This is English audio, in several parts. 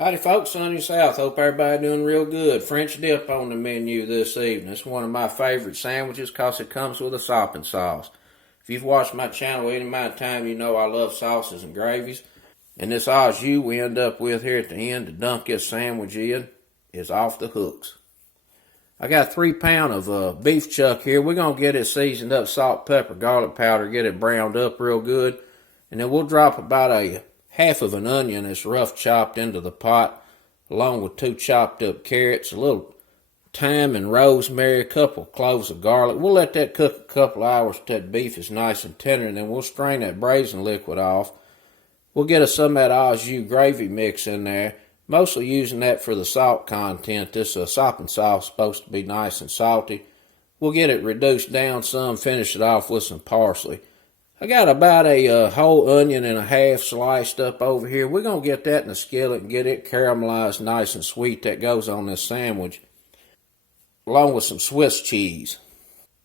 Howdy folks, Sunny South. Hope everybody doing real good. French dip on the menu this evening. It's one of my favorite sandwiches because it comes with a soppin sauce. If you've watched my channel any amount of time, you know I love sauces and gravies. And this Au Jus we end up with here at the end to dunk this sandwich in is off the hooks. I got 3 pounds of beef chuck here. We're going to get it seasoned up, salt, pepper, garlic powder, get it browned up real good. And then we'll drop about a half of an onion that's rough chopped into the pot, along with 2 chopped up carrots, a little thyme and rosemary, a couple cloves of garlic. We'll let that cook a couple hours till that beef is nice and tender, and then we'll strain that braising liquid off. We'll get us some of that Au Jus gravy mix in there, mostly using that for the salt content. This soppin sauce is supposed to be nice and salty. We'll get it reduced down some, finish it off with some parsley. I got about a whole onion and a half sliced up over here. We're going to get that in the skillet and get it caramelized nice and sweet. That goes on this sandwich, along with some Swiss cheese.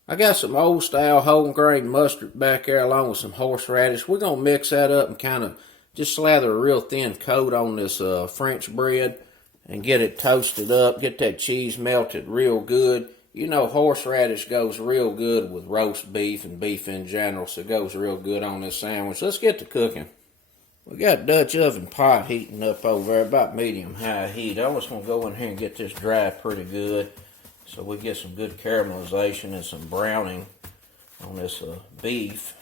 I got some old style whole grain mustard back there along with some horseradish. We're going to mix that up and kind of just slather a real thin coat on this French bread and get it toasted up. Get that cheese melted real good. You know, horseradish goes real good with roast beef and beef in general, so it goes real good on this sandwich. Let's get to cooking. We got Dutch oven pot heating up over there, about medium-high heat. I was going to go in here and get this dry pretty good so we get some good caramelization and some browning on this beef.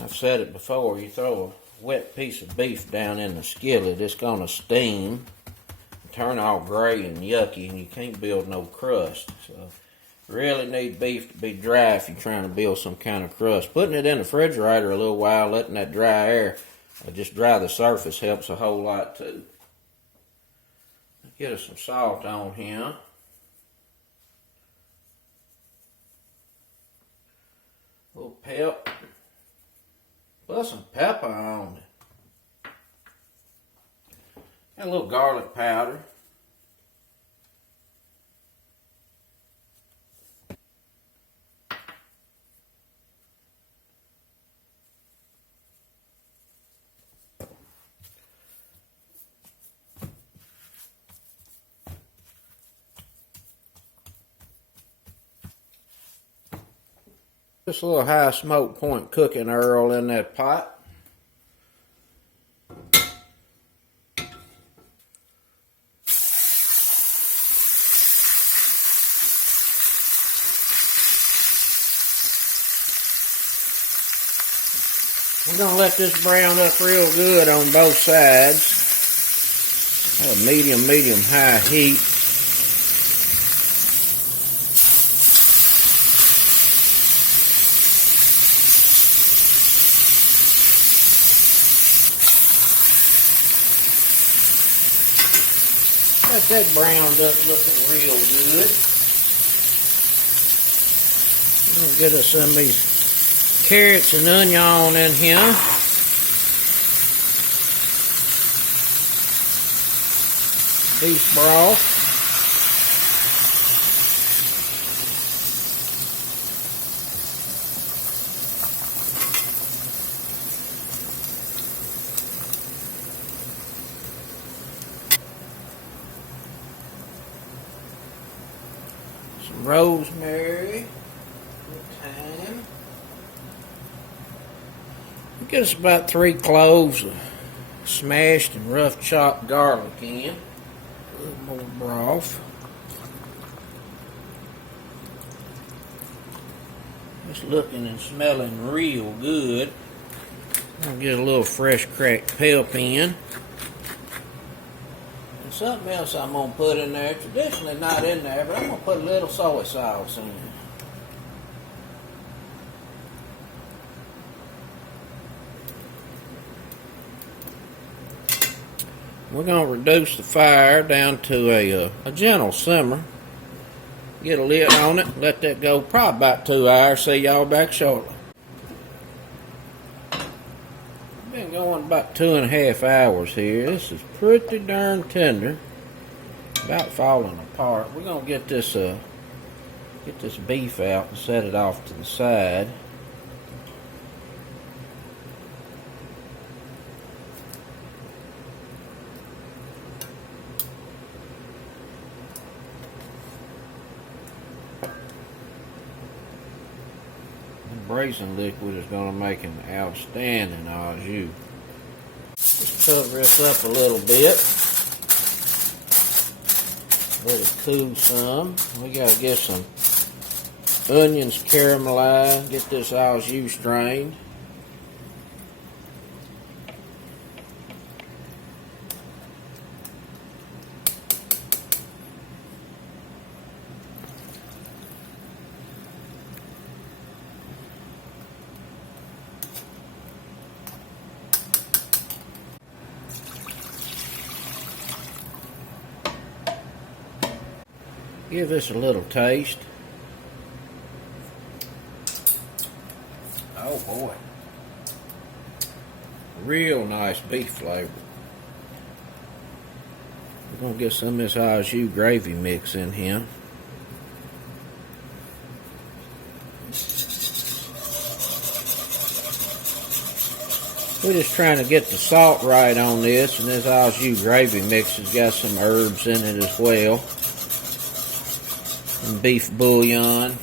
I've said it before, you throw a wet piece of beef down in the skillet, it's going to steam, turn all gray and yucky, and you can't build no crust. So you really need beef to be dry if you're trying to build some kind of crust. Putting it in the refrigerator a little while, letting that dry air just dry the surface helps a whole lot too. Get us some salt on here. A little pep. Put some pepper on it. And a little garlic powder. Just a little high smoke point cooking oil in that pot. We're going to let this brown up real good on both sides. At a medium-high heat. Got that browned up looking real good. I'm going to get us some of these carrots and onion in here. Beef broth. Some rosemary. Thyme. Get us about 3 cloves of smashed and rough chopped garlic in. A little more broth. It's looking and smelling real good. I'll get a little fresh cracked pep in. And something else I'm going to put in there, traditionally not in there, but I'm going to put a little soy sauce in. We're going to reduce the fire down to a gentle simmer. Get a lid on it, let that go probably about 2 hours. See y'all back shortly. Been going about 2.5 hours here. This is pretty darn tender. About falling apart. We're going to get this beef out and set it off to the side. braising liquid is going to make an outstanding au jus. Just cover this up a little bit. Let it cool some. We got to get some onions caramelized. Get this au jus strained. Give this a little taste. Oh boy. Real nice beef flavor. We're going to get some of this au jus gravy mix in here. We're just trying to get the salt right on this, and this au jus gravy mix has got some herbs in it as well. And beef bouillon.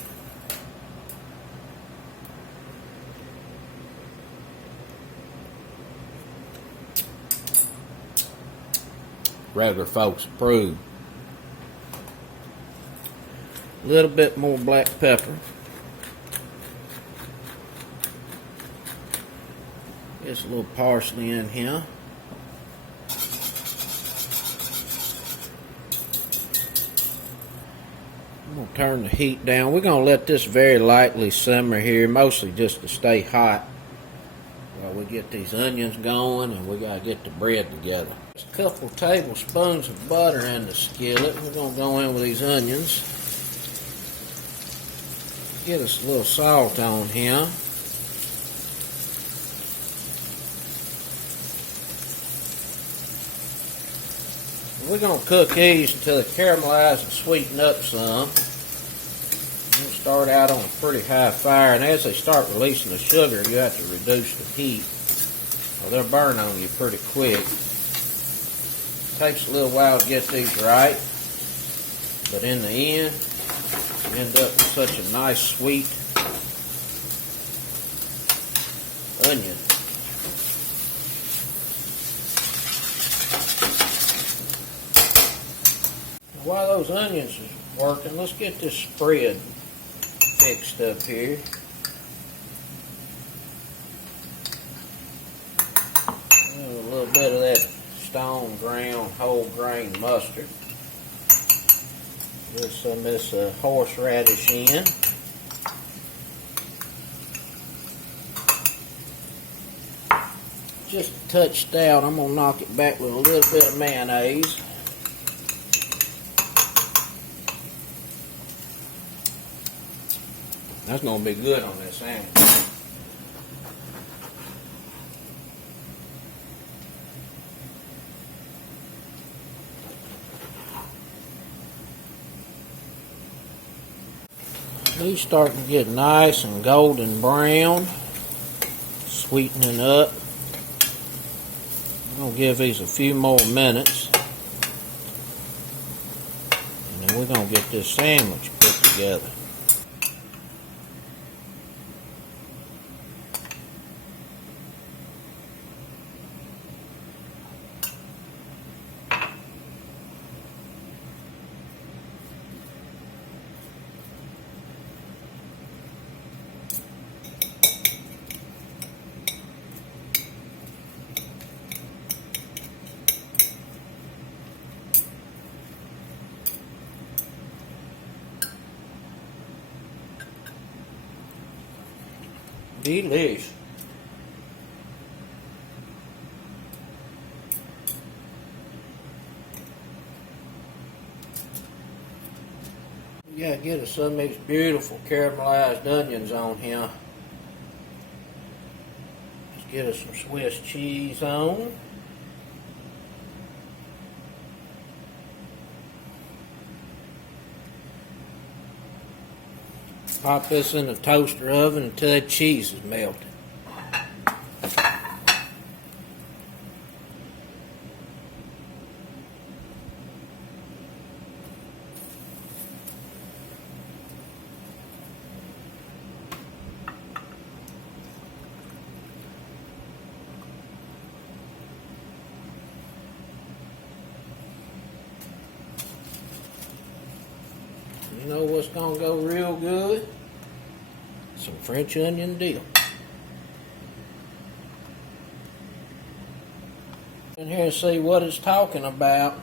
Regular folks approve. A little bit more black pepper. Just a little parsley in here. I'm going to turn the heat down. We're going to let this very lightly simmer here, mostly just to stay hot while we get these onions going, and we got to get the bread together. There's a couple tablespoons of butter in the skillet. We're going to go in with these onions. Get us a little salt on here. We're going to cook these until they caramelize and sweeten up some. We'll start out on a pretty high fire, and as they start releasing the sugar, you have to reduce the heat, or they'll burn on you pretty quick. It takes a little while to get these right, but in the end, you end up with such a nice sweet onion. While those onions are working, let's get this spread fixed up here. A little bit of that stone ground whole grain mustard. Get some of this horseradish in. Just a touch stout. I'm going to knock it back with a little bit of mayonnaise. That's going to be good on this sandwich. These starting to get nice and golden brown, sweetening up. I'm going to give these a few more minutes, and then we're going to get this sandwich put together. Delish. You gotta get us some of these beautiful caramelized onions on here. Just get us some Swiss cheese on. Pop this in the toaster oven until that cheese is melted. know what's gonna go real good? Some French onion dip. In here and see what it's talking about.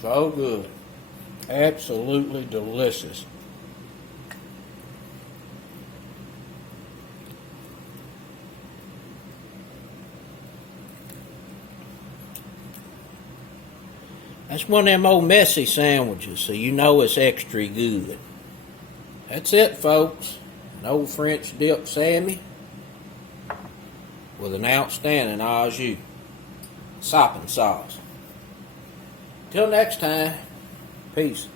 So good. Absolutely delicious. That's one of them old messy sandwiches, so you know it's extra good. That's it, folks. An old French dip Sammy with an outstanding Au Jus soppin sauce. Till next time, peace.